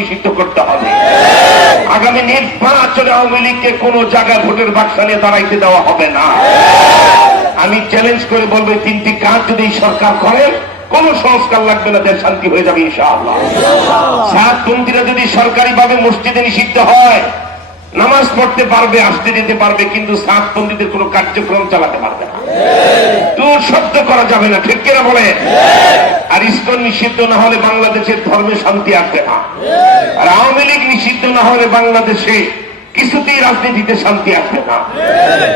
নিষিদ্ধ করতে হবে। আগামী নির্বাচনে আওয়ামী লীগকে কোন জায়গায় ভোটের বাক্সা নিয়ে দাঁড়াইতে দেওয়া হবে না। আমি চ্যালেঞ্জ করে বলবো, তিনটি কাজ যদি সরকার করে কোন সংস্কার লাগবে না, দেশ শান্তি হয়ে যাবে ইনশাআল্লাহ। সাতপন্থীরা যদি সরকারি ভাবে মসজিদে নিষিদ্ধ হয়, নামাজ পড়তে পারবে, আসতে যেতে পারবে, কিন্তু সাতপন্থীদের কোন কার্যক্রম চালাতে পারবে না, দূর শব্দ করা যাবে না, ঠিক কিনা বলে? আর ইসকন নিষিদ্ধ না হলে বাংলাদেশের ধর্মে শান্তি আসবে না, আর আওয়ামী লীগ নিষিদ্ধ না হলে বাংলাদেশে কিছুতেই রাজনীতিতে শান্তি আসবে না।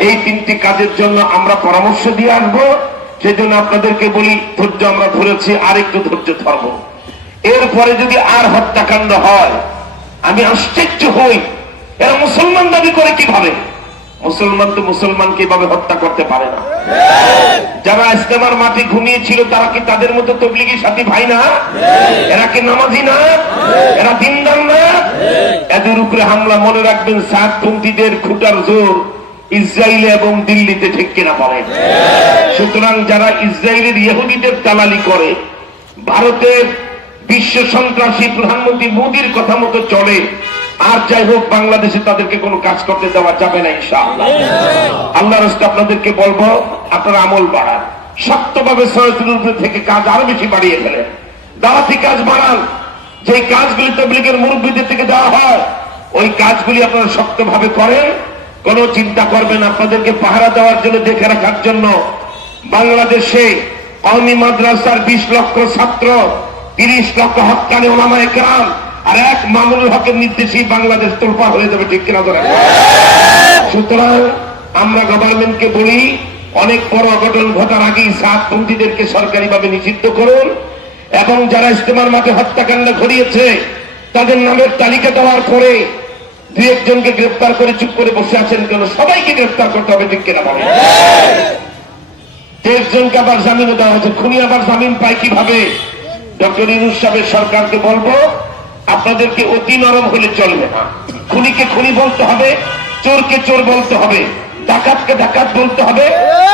এই তিনটি কাজের জন্য আমরা পরামর্শ দিয়ে আসবো। সেই জন্য আপনাদেরকে বলি, ধৈর্য আমরা ধরেছি, আর একটু ধৈর্য ধরবো। এরপরে যদি আর হত্যাকাণ্ড হয়, আমি আশ্চর্য হই, এরা মুসলমান দাবি করে কিভাবে? মুসলমান তো মুসলমানকে এভাবে হত্যা করতে পারে না। যারা ইস্তেমার মাঠে ঘুমিয়েছিল তারা কি তাদের মতো তবলিগি সাথী ভাই না? এরা কি নামাজি না? এরা দিনদার না? এদের উপরে হামলা, মনে রাখবেন, সাতপন্থীদের খুঁটার জোর ইসরায়েলে এবং দিল্লিতে, ঠিক কিনা বলেন? সুতরাং যারা ইসরায়েলের ইহুদিদের দালালি করে, ভারতের বিশ্ব সন্ত্রাসী প্রধানমন্ত্রী মোদীর কথা মতো চলে, আর যাই হোক, বাংলাদেশে তাদেরকে কোনো কাজ করতে দেওয়া যাবে না ইনশাআল্লাহ। আল্লাহর রাস্তায় আপনাদেরকে বলবো, আপনারা আমল বাড়ান, শক্তভাবে সরাসরি উপরে থেকে কাজ আরো বেশি বাড়িয়ে ফেলেন, দাওয়াতি কাজ বাড়ান। যে কাজগুলি তাবলীগের মুরব্বীদের থেকে দেওয়া হয়, ওই কাজগুলি আপনারা শক্তভাবে করেন। কোন চিন্তা করবেন, আপনাদেরকে পাহারা দেওয়ার জন্য, দেখে রাখার জন্য বাংলাদেশে কওমি মাদ্রাসার 20 লক্ষ ছাত্র, 30 লক্ষ হক্কানি উলামায়ে কেরাম আর এক মামুনুল হকের নির্দেশেই বাংলাদেশ তোলপাড় হয়ে যাবে, ঠিক কিনা ধরেন? সুতরাং আমরা গভর্নমেন্টকে বলি, অনেক বড় অঘটন ঘটার আগেই সাতপন্থীদেরকে সরকারিভাবে নিষিদ্ধ করুন, এবং যারা ইস্তেমার মাঠে হত্যাকাণ্ড ঘটিয়েছে তাদের নামের তালিকা দেওয়ার পরে দুই একজনকে গ্রেফতার করে চুপ করে বসে আছেন কেন? সবাইকে গ্রেফতার করতে হবে, ঠিক কিনা বলেন? 13 জনকে আবার জামিনও দেওয়া হয়েছে। খুনি আবার জামিন পায় কিভাবে? ডক্টর ইউনূস সাহেবের সরকারকে বলবো, আপনাদেরকে অতি নরম হলে চলবে না। খুনিকে খুনি বলতে হবে, চোরকে চোর বলতে হবে, ডাকাতকে ডাকাত বলতে হবে,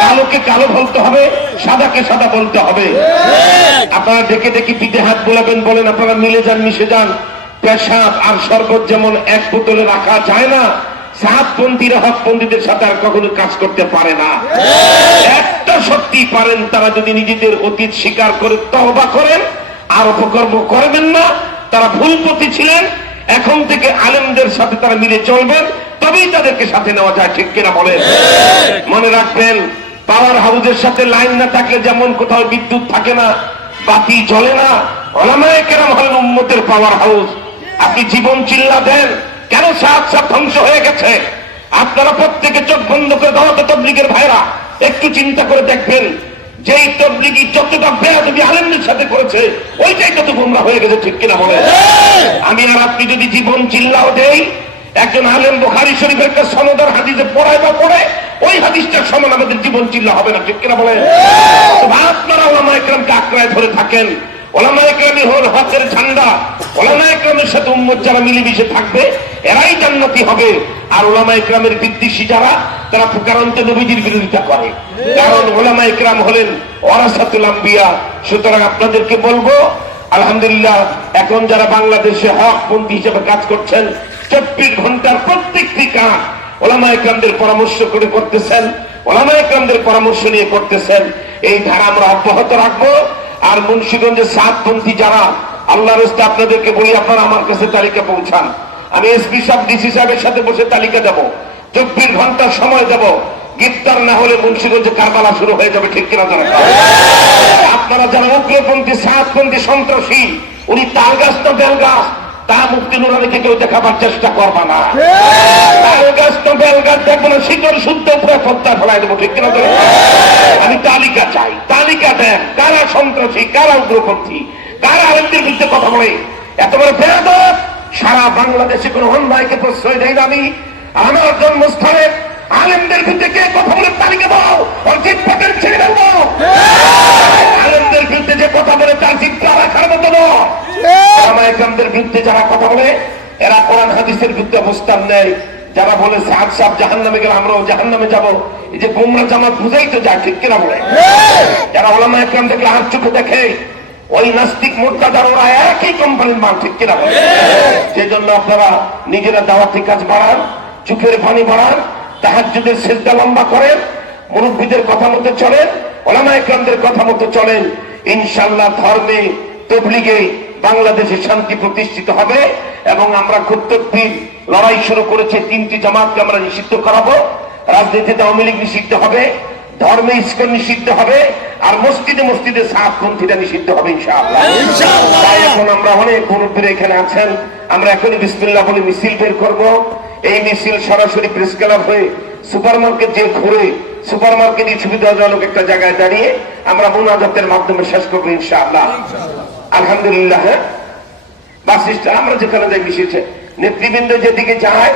কালোকে কালো বলতে হবে, সাদাকে সাদা বলতে হবে। আপনারা দেখে দেখি পিঠে হাত বোলাবেন, বলেন আপনারা মিলে যান, মিশে যান। পেশাব আর শরবত যেমন এক বোতলে রাখা যায় না, সাতপন্থীরা হকপন্থীদের সাথে আর কখনো কাজ করতে পারে না। একটা সত্যি পারেন, তারা যদি নিজেদের অতীত স্বীকার করে তওবা করেন আর অপকর্ম করবেন না। তারা ভুল পথে ছিলেন, এখন থেকে আলেমদের সাথে তারা মিলে চলবেন, তবেই তাদেরকে সাথে নেওয়া যায়, ঠিক কিনা বলেন? মনে রাখবেন, পাওয়ার হাউসের সাথে লাইন না থাকলে যেমন কোথাও বিদ্যুৎ থাকে না, বাতি জ্বলে না, উলামায়ে কেরাম হলেন উম্মতের পাওয়ার হাউস। আপনি জীবন চিল্লা দেন, কেন সাত ধ্বংস হয়ে গেছে? আপনারা প্রত্যেকে চোখ বন্ধ করে দাওয়াত তাবলীগের ভাইরা একটু চিন্তা করে দেখবেন, যেই তাবলীগী যতটা বেয়াদবি আলেমদের সাথে করেছে, ওইটাই তত গোমরা হয়ে গেছে, ঠিক কিনা বলেন? আমি আর আপনি যদি জীবন চিল্লাও দেই, একজন আলেম বুখারী শরীফের একটা সনদের হাদিসে পড়ায় বা পড়ে, ওই হাদিসটার সমান আমাদের জীবন চিল্লা হবে না, ঠিক কিনা বলেন? আপনারা উলামায়ে কেরামকে আঁকড়ায় ধরে থাকেন। উলামায়ে কেরামই হল হকের ঝান্ডা। উলামায়ে কেরামের সাথে উম্মত যারা মিলেমিশে থাকবে, এরাই জান্নাতি হবে। আর উলামায়ে কেরামের বিদ্বেষী যারা, তারা প্রকারান্তে নবীজির বিরোধিতা করে, কারণ উলামায়ে কেরাম হলেন ওয়ারাসাতুল আম্বিয়া। সুতরাং আপনাদেরকে বলবো, আলহামদুলিল্লাহ, এখন যারা বাংলাদেশে হকপন্থী হিসেবে কাজ করছেন, 24 ঘন্টার প্রত্যেকটি কাজ উলামায়ে কেরামদের পরামর্শ করে করতেছেন, উলামায়ে কেরামদের পরামর্শ নিয়ে করতেছেন। এই ধারা আমরা অব্যাহত রাখবো। আর মুন্সিগঞ্জের সাতপন্থী যারা, আল্লাহর রাস্তায় আপনাদেরকে বলি, আপনারা আমার কাছে তালিকা পৌঁছান। আমি এসপি সাহেব, ডিসি সাহেবের সাথে বসে তালিকা দেব, 24 ঘন্টার সময় দেব। গ্রেফতার না হলে মুন্সিগঞ্জে কারবালা শুরু হয়ে যাবে, ঠিক কিনা জানেন? আপনারা যারা উগ্রপন্থী, সাতপন্থী, সন্ত্রাসী, উনি তাল গাছ তো বেল গাছ, তা মুক্তি নুরানিকে কেউ দেখাবার চেষ্টা করবা না। তাল গাছ তো বেল গাছ দেখবো না, শিকড় শুদ্ধ উপরে পদ্মা ফেলাই দেবো, ঠিক কিনা জানেন? আমি তালিকা চাই, তালিকা দেন, কারা সন্ত্রাসী, কারা উগ্রপন্থী, কারা আলেমদের বিরুদ্ধে কথা বলে। এত বড় বেয়াদব, সারা বাংলাদেশে কোন অন্যায়কে প্রশ্রয় দেয় না। আমি আমার জন্মস্থানে আলেমদের বিরুদ্ধে কে কথা বলে তালিকা দাও, অর্জিত পটেল ছেড়ে দেবো। আলেমদের বিরুদ্ধে যে কথা বলে তার চিন্তা রাখার মতো নয়। উলামায়ে কেরামদের বিরুদ্ধে যারা কথা বলে, এরা কোরআন হাদিসের বিরুদ্ধে অবস্থান নেয়। যারা বলে সাদ সাহেব জাহান্নামে গেলে আমরাও জাহান্নামে যাবো, এই যে গোমরা জামাত বুঝাই তো যায়, ঠিক কিনা বলে? যারা উলামায়ে কেরাম দেখলে হাত চোখে দেখে, ওই নাস্তিক মুরতাদার, ওরা একই কোম্পানির মাল, ঠিক কিনা বলে? সেজন্য আপনারা নিজেরা দাওয়াতি কাজ বাড়ান, চোখের পানি বাড়ান, তাহাজ্জুদের সিজদা লম্বা করেন, মুরব্বীদের কথা মতো চলেন, উলামায়ে কেরামদের কথা মতো চলেন। ইনশাআল্লাহ ধর্মে তাবলীগে বাংলাদেশে শান্তি প্রতিষ্ঠিত হবে। এবং আমরা কর্তব্যের লড়াই শুরু করেছে, 3টি জামাতকে আমরা নিষিদ্ধ করাবো। রাজনীতিতে আওয়ামী লীগ নিষিদ্ধ হবে, ধর্মে ইসকন নিষিদ্ধ হবে, আর মসজিদে মসজিদে সাতপন্থীরা নিষিদ্ধ হবে ইনশাআল্লাহ। তাই এখন আমরা অনেক মুরব্বীরা এখানে আছেন, আমরা এখনই বিসমিল্লাহ বলে মিছিল বের করব। এই মিছিল সরাসরি প্রেস ক্লাব হয়ে সুপার মার্কেট যে ঘুরে সুপার মার্কেটই সুবিধাজনক একটা জায়গায় দাঁড়িয়ে আমরা মুনাজাতের মাধ্যমে শেষ করবো ইনশাআল্লাহ। আলহামদুলিল্লাহ। বাস স্ট্যান্ড আমরা যেখানে যাই মিশিয়েছে নেতৃবৃন্দ যেদিকে যায়,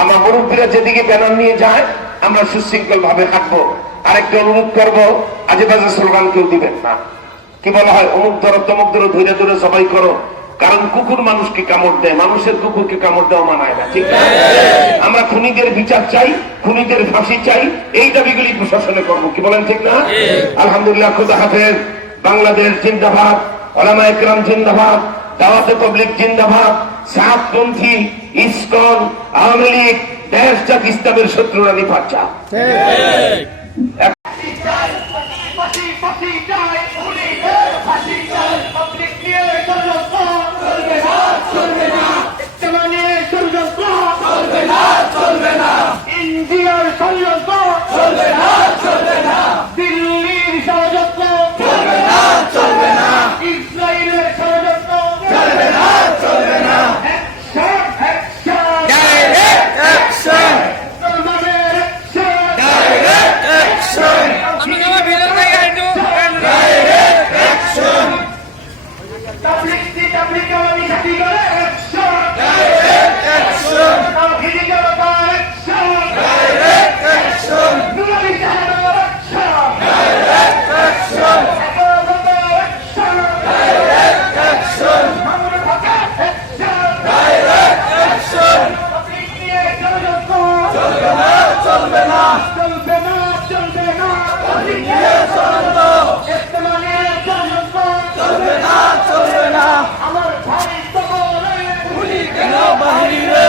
আমরা মুরব্বীরা যেদিকে ব্যানার নিয়ে যায়, আমরা সুশৃঙ্খল ভাবে হাঁটবো। আরেকটা অনুরোধ করবো, আজে বাজে স্লোগান কেউ দিবেন না। কি বলা হয়, অমুক ধরো তমুক ধরো, ধৈর্য ধরে সবাই করো। কারণ কুকুর মানুষকে কামড় দেয়, মানুষের কুকুরকে কামড় দেওয়া মানায় না, ঠিক না? আমরা খুনিদের বিচার চাই, খুনিদের ফাঁসি চাই, এই দাবিগুলি প্রশাসনে করবো। কি বলেন, ঠিক না? আলহামদুলিল্লাহ। খুদা হাফেজ। বাংলাদেশ জিন্দাবাদ, উলামায়ে কেরাম জিন্দাবাদ, দাওয়াতে তাবলীগ জিন্দাবাদ, সাতপন্থী, ইসকন, আওয়ামী লীগ, দেশ জাত ইসলামের শত্রুরা নিপাচ্ছা। ইন্ডিয়ার ষড়যন্ত্র চলবে না, চলবে না। দিল্লির ষড়যন্ত্র চলবে না, চলবে না। ইসরায়েলের ষড়যন্ত্র চলবে না, চলবে না। Action, action, direct action. মুসলমানের action, direct action. Direct action. তাবলীগ আওয়ামী সাথী করে অ্যাকশন, ডাইরেক্ট অ্যাকশন। তাওহীদি জনতার অ্যাকশন, ডাইরেক্ট অ্যাকশন। নুরানি জাহানের অ্যাকশন, ডাইরেক্ট অ্যাকশন। হেফাজতের অ্যাকশন, ডাইরেক্ট অ্যাকশন। মামুনুল হকের অ্যাকশন, ডাইরেক্ট অ্যাকশন। তাবলীগ নিয়ে ষড়যন্ত্র চলবে না, চলবে না, চলবে না, চলবে না। তাবলীগ নিয়ে ষড়যন্ত্র, ইজতেমা নিয়ে ষড়যন্ত্র চলবে না, চলবে না। আমার ভাই তো বলে গুলি কেন বাহিরে,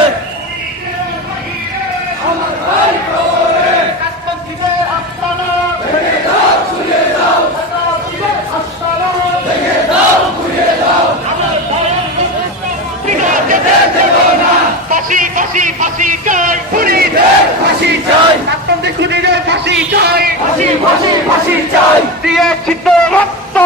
আমার ভাই তো বলে সাতপন্থীদের আস্তানা ভেঙে দাও, ছুঁড়ে দাও, সাতপন্থীদের আস্তানা ভেঙে দাও, ঘুরিয়ে দাও। আমার ভাইয়ের যেতে দেব না। ফাঁসি, ফাঁসি, ফাঁসি চাই, খুনিদের ফাঁসি চাই, সাতপন্থী খুনিদের ফাঁসি চাই, ফাঁসি, ফাঁসি, ফাঁসি চাই। দিয়েছি তো রক্ত,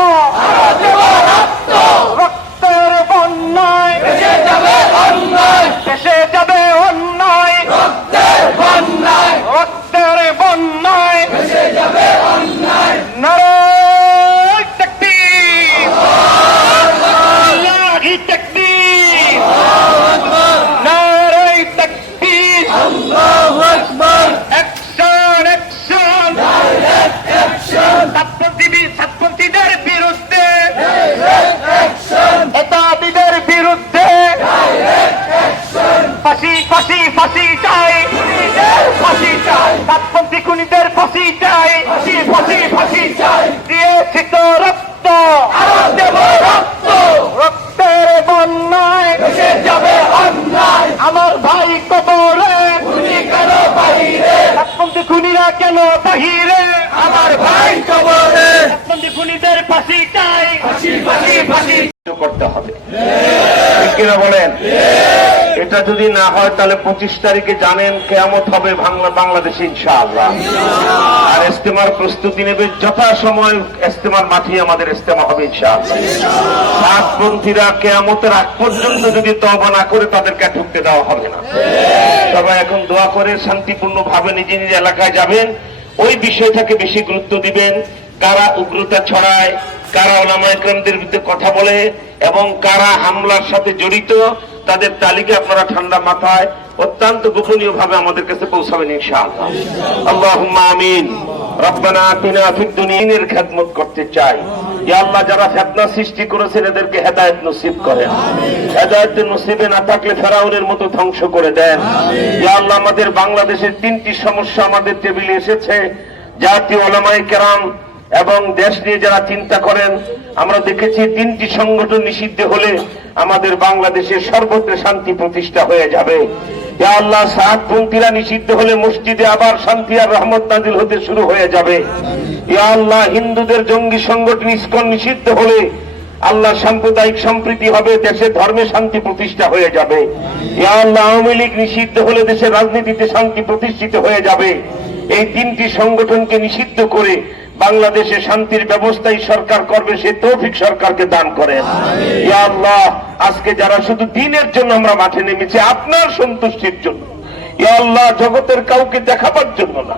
আরো দেব রক্ত, রক্তের বন্যায় ভেসে যাবে অন্যায়, ভেসে যাবে অন্যায়, রক্তের বন্যায়, রক্তের বন্যায় ভেসে যাবে অন্যায়। নারায়ে তাকবীর, আল্লাহু তাকবীর, নারায়ে তাকবীর, আল্লাহু আকবার। Action, action, direct action. সাতপন্থীদের বিরুদ্ধে ডাইরেক্ট অ্যাকশন, এতাবিদের বিরুদ্ধে ডাইরেক্ট অ্যাকশন। ফাঁসি, ফাঁসি, ফাঁসি চাই, খুনিদের ফাঁসি চাই, সাতপন্থী খুনিদের ফাঁসি চাই, ফাঁসি, ফাঁসি, ফাঁসি চাই। দিয়েছি তো রক্ত, আরো দেব রক্ত, রক্তের বন্যায় ভেসে যাবে অন্যায়। আমার ভাই কবরে খুনি কেন বাহিরে, সাতপন্থী খুনিরা কেন বাহিরে, আমার ভাই কবরে সাতপন্থী খুনিদের ফাঁসি চাই, ফাঁসি, ফাঁসি, ফাঁসি করতে হবে। ঠিক কিনা বলেন? এটা যদি না হয় তাহলে 25 তারিখে জানেন কিয়ামত হবে বাংলাদেশে ইনশাআল্লাহ। আর ইজতেমার প্রস্তুতি নেবে, যথাসময় ইজতেমার মাঠে আমাদের ইজতেমা হবে ইনশাআল্লাহ। সাতপন্থীরা কিয়ামতের আগ পর্যন্ত যদি তওবা না করে তাদেরকে ঢুকতে দেওয়া হবে না। সবাই এখন দোয়া করে শান্তিপূর্ণ ভাবে নিজ নিজ এলাকায় যাবেন। ওই বিষয়টাকে বেশি গুরুত্ব দিবেন। কারা উগ্রতা ছড়ায়, কারা উলামায়ে কেরামদের বিরুদ্ধে কথা বলে এবং কারা হামলার সাথে জড়িত, তাদের তালিকা আপনারা ঠান্ডা মাথায় অত্যন্ত গোপনীয় ভাবে আমাদের কাছে পৌঁছাবেন ইনশাআল্লাহ। আল্লাহুম্মা আমিন। রব্বানা আতিনা ফিদ দুনিয়ার খেদমত করতে চাই। ইয়া আল্লাহ, যারা ফিতনা সৃষ্টি করেছেন এদেরকে হেদায়েত নসিব করেন। হেদায়েত নসিবে না থাকলে ফেরাউনের মতো ধ্বংস করে দেন। ইয়া আল্লাহ, আমাদের বাংলাদেশের 3টি সমস্যা আমাদের টেবিলে এসেছে। জাতীয় উলামায়ে কেরাম এবং দেশ নিয়ে যারা চিন্তা করেন, আমরা দেখেছি 3টি সংগঠন নিষিদ্ধ হলে আমাদের বাংলাদেশের সর্বত্র শান্তি প্রতিষ্ঠা হয়ে যাবে। ইয়া আল্লাহ, সাতপন্থীরা নিষিদ্ধ হলে মসজিদে আবার শান্তি আর রহমত নাজিল হতে শুরু হয়ে যাবে। ইয়া আল্লাহ, হিন্দুদের জঙ্গি সংগঠন ইসকন নিষিদ্ধ হলে আল্লাহ সাম্প্রদায়িক সম্প্রীতি হবে, দেশে ধর্মে শান্তি প্রতিষ্ঠা হয়ে যাবে। ইয়া আল্লাহ, আওয়ামী লীগ নিষিদ্ধ হলে দেশের রাজনীতিতে শান্তি প্রতিষ্ঠিত হয়ে যাবে। এই 3টি সংগঠনকে নিষিদ্ধ করে বাংলাদেশে শান্তির ব্যবস্থাই সরকার করবে, সে তৌফিক সরকারকে দান করেন। ইয়া আল্লাহ, আজকে যারা শুধু দিনের জন্য আমরা মাঠে নেমেছি, আপনার সন্তুষ্টির জন্য, ইয়া আল্লাহ, জগতের কাউকে দেখাবার জন্য না,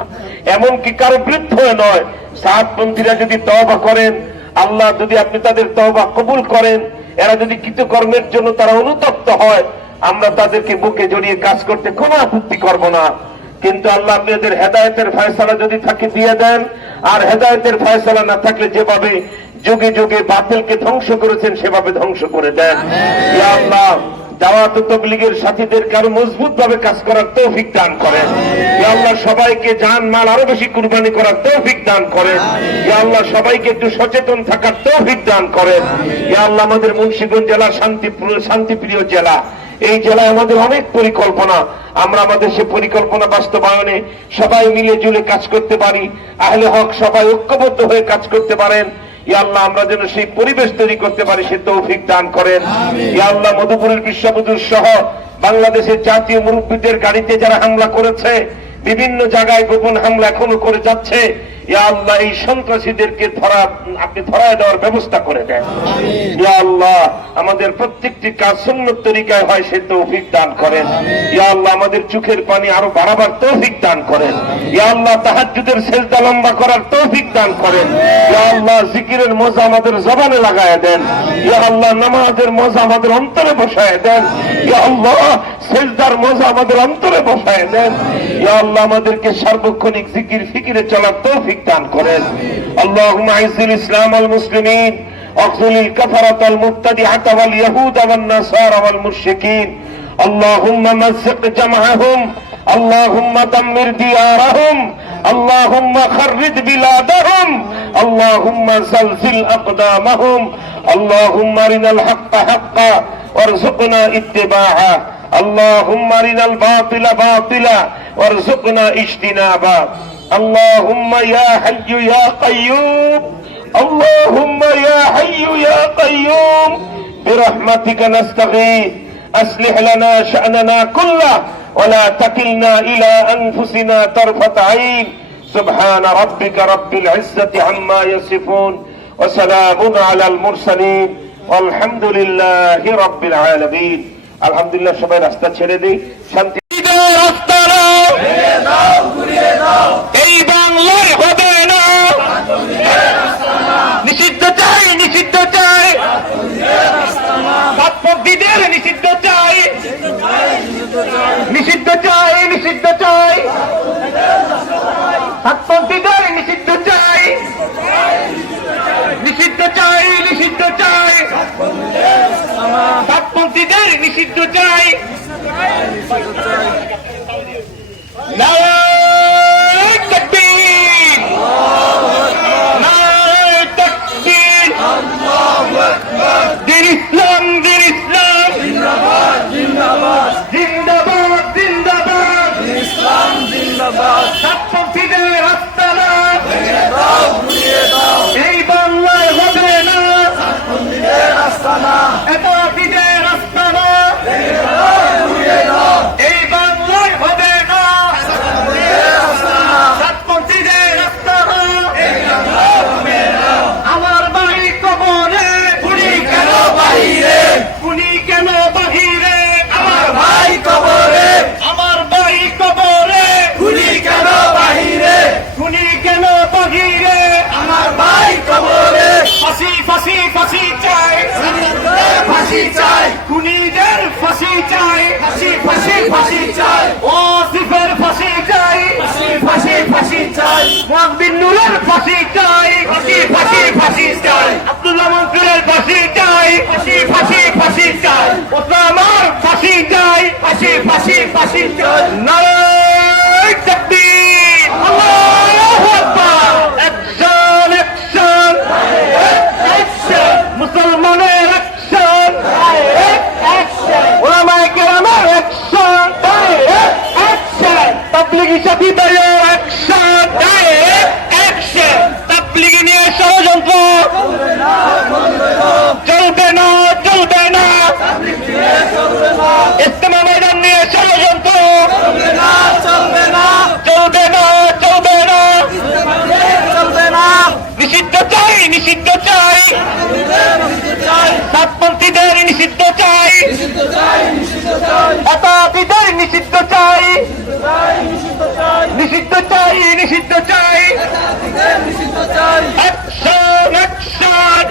এমনকি কারো বিরুদ্ধে নয়। সাতপন্থীরা যদি তওবা করেন, আল্লাহ যদি আপনি তাদের তওবা কবুল করেন, এরা যদি কৃতকর্মের জন্য তারা অনুতপ্ত হয়, আমরা তাদেরকে বুকে জড়িয়ে কাজ করতে কোনো আপত্তি করব না। কিন্তু আল্লাহ, আপনি এদের হেদায়েতের ফয়সালা যদি থাকে দিয়ে দেন, আর হেদায়েতের ফয়সালা না থাকলে যেভাবে যুগে যুগে বাতিলকে ধ্বংস করেছেন সেভাবে ধ্বংস করে দেন। ইয়া আল্লাহ, দাওয়াত ও তাবলীগের সাথীদেরকে আরো মজবুত ভাবে কাজ করার তৌফিক দান করেন। ইয়া আল্লাহ, সবাইকে জান মাল আরো বেশি কুরবানি করার তৌফিক দান করেন। ইয়া আল্লাহ, সবাইকে একটু সচেতন থাকার তৌফিক দান করেন। ইয়া আল্লাহ, আমাদের মুন্সিগঞ্জ জেলা শান্তিপ্রিয় জেলা, এই জেলায় আমাদের অনেক পরিকল্পনা, আমরা আমাদের সে পরিকল্পনা বাস্তবায়নে সবাই মিলে জুলে কাজ করতে পারি, আহলে হক সবাই ঐক্যবদ্ধ হয়ে কাজ করতে পারেন। ইয়া আল্লাহ, আমরা যেন সেই পরিবেশ তৈরি করতে পারি, সে তৌফিক দান করেন। ইয়া আল্লাহ, মধুপুরের বিশ্ববধূর সহ বাংলাদেশের জাতীয় মুরব্বীদের গাড়িতে যারা হামলা করেছে, বিভিন্ন জায়গায় গোপন হামলা এখনো করে যাচ্ছে, ইয়া আল্লাহ, এই সন্ত্রাসীদেরকে আপনি ধরায় দেওয়ার ব্যবস্থা করে দেন। ইয়া আল্লাহ, আমাদের প্রত্যেকটি কাজ সুন্নত তরিকায় হয়, সে তৌফিক দান করেন। ইয়া আল্লাহ, আমাদের চোখের পানি আরো বাড়াবার তৌফিক দান করেন। ইয়া আল্লাহ, তাহাজ্জুদের সেজদা লম্বা করার তৌফিক দান করেন। ইয়া আল্লাহ, জিকিরের মজা আমাদের জবানে লাগায় দেন। ইয়া আল্লাহ, নামাজের মজা আমাদের অন্তরে বসায় দেন। ইয়া আল্লাহ, সেজদার মজা আমাদের অন্তরে বসায় দেন। ইয়া আল্লাহ, আমাদেরকে সার্বক্ষণিক জিকির ফিকিরে চলার তৌফিক দান করেন। আল্লাহুম্মা আইজ্জিল ইসলাম ওয়াল মুসলিমিন ওয়াখযুলিল কাফারাতাল মুবতাদিআতা ওয়াল ইয়াহুদা ওয়ান নাসারা ওয়াল মুশরিকিন। আল্লাহুম্মা মাযজিক জামআহুম, আল্লাহুম্মা দাম্মির দিয়ারাহুম, আল্লাহুম্মা খাররিজ বিলাদাহুম, আল্লাহুম্মা যালজিল আকদামাহুম, আল্লাহুম্মা আরিনাল হাক্কা হাক্কা ওয়ারযুকনা ইত্তিবাআ, আল্লাহুম্মা আরিনাল বাতিলা বাতিলা ওয়ারযুকনা ইজতিনাবা। اللهم يا حي يا قيوم، اللهم يا حي يا قيوم برحمتك نستغيث، أصلح لنا شأننا كله ولا تكلنا إلى أنفسنا طرفة عين، سبحان ربك رب العزة عما يصفون وسلام على المرسلين والحمد لله رب العالمين। الحمد لله। সবাই রাস্তা ছেড়ে দেই, শান্তি রাস্তা এই বাংলায় হবে না, নিষিদ্ধ চাই, নিষিদ্ধ চাই, সাতপন্থীদের নিষিদ্ধ চাই, নিষিদ্ধ চাই, নিষিদ্ধ চাই, সাতপন্থীদের নিষিদ্ধ চাই, নিষিদ্ধ চাই, নিষিদ্ধ চাই, সাতপন্থীদের নিষিদ্ধ চাই। নারায়ে তাকবীর, নারায়ে তাকবীর, আল্লাহু আকবার। দিন ইসলাম, দিন ইসলাম, জিন্দাবাদ, জিন্দাবাদ, জিন্দাবাদ, জিন্দাবাদ, ইসলাম জিন্দাবাদ। সাতপন্থীদের রাস্তা না ভেঙে দাও, ঘুরিয়ে দাও, এই বাংলায় হবে না, সাতপন্থীদের রাস্তা না, এতবাদীদের রাস্তা না ভেঙে দাও, ঘুরিয়ে দাও, এই বাংলায় হবে না, সাতপন্থীদের রাস্তা না, সাতপন্থীদের রাস্তা না, এই বাংলায় হবে না। আমার বাড়ি কবরে, খুনি কেন বাহিরে, খুনি কেন বাহিরে, আমার ভাই কবরে, আমার ভাই কবরে, খুনি কেন বাহিরে, খুনি কেন বাহিরে, আমার ভাই কবরে। ফাঁসি, ফাঁসি, ফাঁসি চাই, ফাঁসি চাই, খুনিদের ফাঁসি চাই, ফাঁসি, ফাঁসি, ফাঁসি চাই, ও সিফের ফাঁসি চাই, ফাঁসি, ফাঁসি, ফাঁসি চাই, মুয়াজ্জিন নূরের ফাঁসি চাই, ফাঁসি, ফাঁসি, ফাঁসি চাই, আব্দুল্লাহ মনসুরের ফাঁসি চাই, ফাঁসি, ফাঁসি, ফাঁসি চাই, ওসামার ফাঁসি চাই, ফাঁসি, ফাঁসি, ফাঁসি চাই। নারায়ে তাকবীর, আল্লাহু আকবার। একজন সাথী দলীয় অ্যাকশন, ডাইরেক্ট অ্যাকশন। তাবলীগী নিয়ে ষড়যন্ত্র চলবে না, চলবে না। ইজতেমা ময়দান নিয়ে ষড়যন্ত্র চলবে না, চলবে না, চলবে না। নিষিদ্ধ চাই, নিষিদ্ধ চাই, সাতপন্থীদের নিষিদ্ধ চাই, এতাতিদের নিষিদ্ধ চাই, নিষিদ্ধ চাই, নিষিদ্ধ চাই। অ্যাকশন, অ্যাকশন,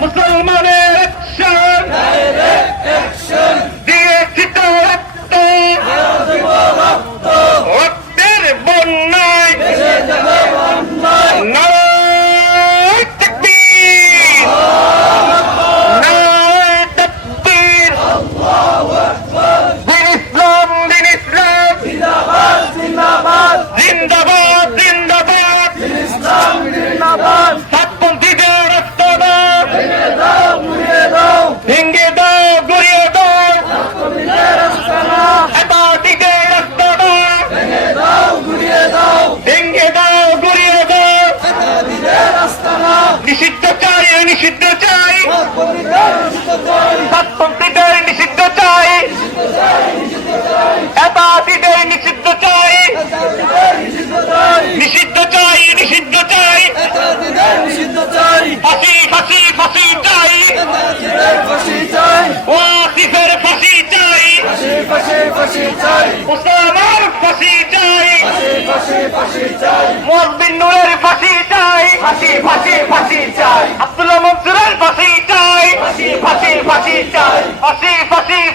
মুসলমানের অ্যাকশন, দিয়েছি তো রক্ত, রক্তের বন্যায় নারায়ে তাকবীর, নারায়ে তাকবীর। দিন ইসলাম, দিন ইসলাম, জিন্দাবাদ, জিন্দাবাদ। সাতপন্থীদের রাস্তাঘাট ভেঙে দাও, গড়িয়ে দাও, এতাতিদের রাস্তাঘাট ভেঙে দাও, গড়িয়ে দাও। নিষিদ্ধ চাই, নিষিদ্ধ চাই, সাতপন্থীদের নিষিদ্ধ চাই, এতাতিদের নিষিদ্ধ চাই, নিষিদ্ধ চাই, নিষিদ্ধ চাই। ফাঁসি, ফাঁসি, ফাঁসি চাই, ওয়াসিফের ফাঁসি চাই, ওসামার ফাঁসি চাই, মুয়াজ্জিন নূরের ফাঁসি চাই, ফাঁসি চাই। আব্দুল্লাহ মনসুরের ফাঁসি চাই, ফাঁসি চাই।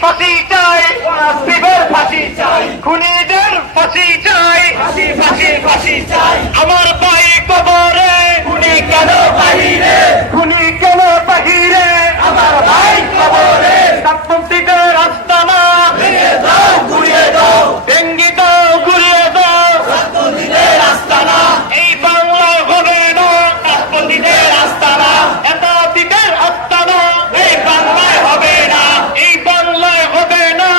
ফাঁসি চাই, ওয়াসিফের ফাঁসি চাই, খুনিদের ফাঁসি চাই, ফাঁসি চাই। আমার ভাই কবরে, খুনি কেন বাহিরে, খুনি কেন বাহিরে, আমার ভাই কবরে। সাতপন্থীদের আস্তানা ভেঙে দাও, ঘুরিয়ে দাও, ভেঙে দাও, ঘুরিয়ে দাও, সাতপন্থীদের আস্তানা। এই বাংলায় হবে না সাতপন্থীদের আস্তানা, এতাতিদের আস্তানা। এই বাংলায় হবে না, এই বাংলায় হবে না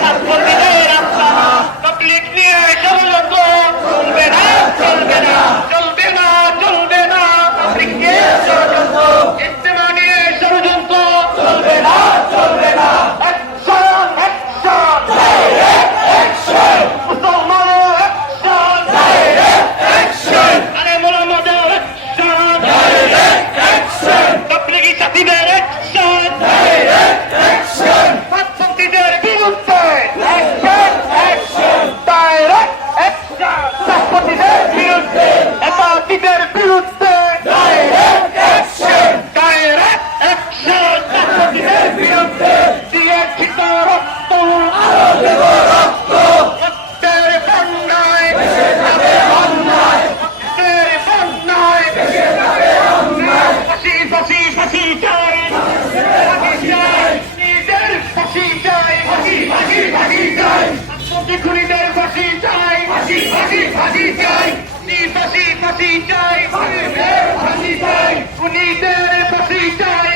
সাতপন্থীদের আস্তানা। তাবলীগ নিয়ে ষড়যন্ত্র চলবে না, চলবে না, চলবে না, চলবে না। তাবলীগ নিয়ে ষড়যন্ত্র, ইজতেমা নিয়ে ষড়যন্ত্র চলবে না, চলবে না। অ্যাকশন, অ্যাকশন, ডাইরেক্ট অ্যাকশন, মুসলমানের অ্যাকশন, ডাইরেক্ট অ্যাকশন, আরে মোহাম্মদের অ্যাকশন, ডাইরেক্ট অ্যাকশন, তাবলীগী সাথীদের অ্যাকশন, ডাইরেক্ট অ্যাকশন, সাতপন্থীদের বিরুদ্ধে অ্যাকশন, অ্যাকশন, ডাইরেক্ট অ্যাকশন, সাতপন্থীদের বিরুদ্ধে, এতাতিদের বিরুদ্ধে, ডাইরেক্ট অ্যাকশন, ডাইরেক্ট অ্যাকশন, সাতপন্থীদের বিরুদ্ধে। দিয়েছি তো রক্ত, আরো দেব রক্ত, রক্তের বন্যায় ভেসে যাবে অন্যায়, রক্তের বন্যায় ভেসে যাবে অন্যায়। ফাঁসি, ফাঁসি, ফাঁসি চাই, ফাঁসি চাই, খুনিদের ফাঁসি চাই, ফাঁসি চাই। সাতপন্থী খুনিদের ফাঁসি চাই, ফাঁসি চাই, ফাঁসি চাই, ফাঁসি চাই, খুনিদের ফাঁসি চাই,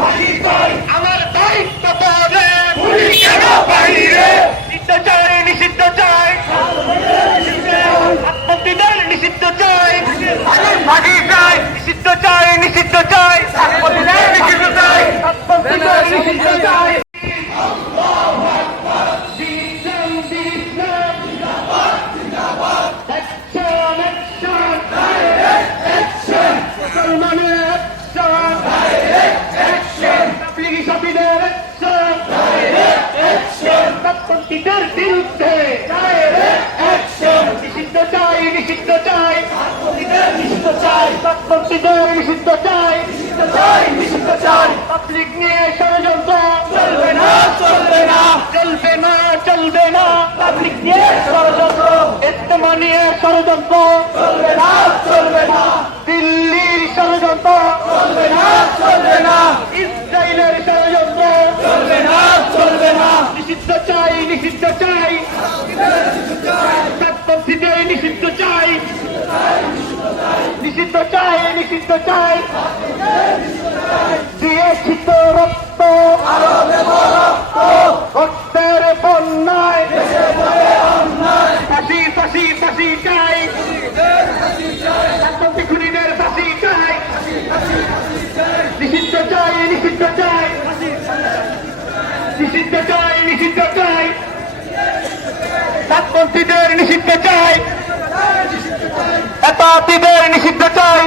ফাঁসি চাই। আমার দায়িত্ব পরে, খুনি কেন বাহিরে, নিষিদ্ধ চাই, নিষিদ্ধ চাই, সাতপন্থীদের নিষিদ্ধ চাই, ফাঁসি চাই, নিষিদ্ধ চাই, নিষিদ্ধ চাই, সাতপন্থীদের নিষিদ্ধ চাই, সাতপন্থীদের নিষিদ্ধ চাই। Action, action, direct action, মুসলমানের action, direct action, তাবলীগী সাথীদের action, direct action, সাতপন্থীদের বিরুদ্ধে direct action, নিষিদ্ধ চাই, নিষিদ্ধ চাই, সাতপন্থীদের নিষিদ্ধ চাই, সাতপন্থীদের নিষিদ্ধ চাই, নিষিদ্ধ চাই। তাবলীগ নিয়ে ষড়যন্ত্র চলবে না, চলবে না, চলবে না, চলবে না। তাবলীগ নিয়ে ষড়যন্ত্র, ইজতেমা নিয়ে ষড়যন্ত্র চলবে না, চলবে না। দিল্লির ষড়যন্ত্র চলবে না, চলবে না। ইসরায়েলের ষড়যন্ত্র চলবে না, চলবে না। নিষিদ্ধ চাই, নিষিদ্ধ চাই, সাতপন্থীদের নিষিদ্ধ চাই, নিষিদ্ধ চাই, নিষিদ্ধ চাই। দিয়েছি তো রক্ত, আরো দেব রক্ত, রক্তের বন্যায় ভেসে যাবে নেতাপন্থীদের নিষিদ্ধ চাই, নেতাপন্থীদের নিষিদ্ধ চাই।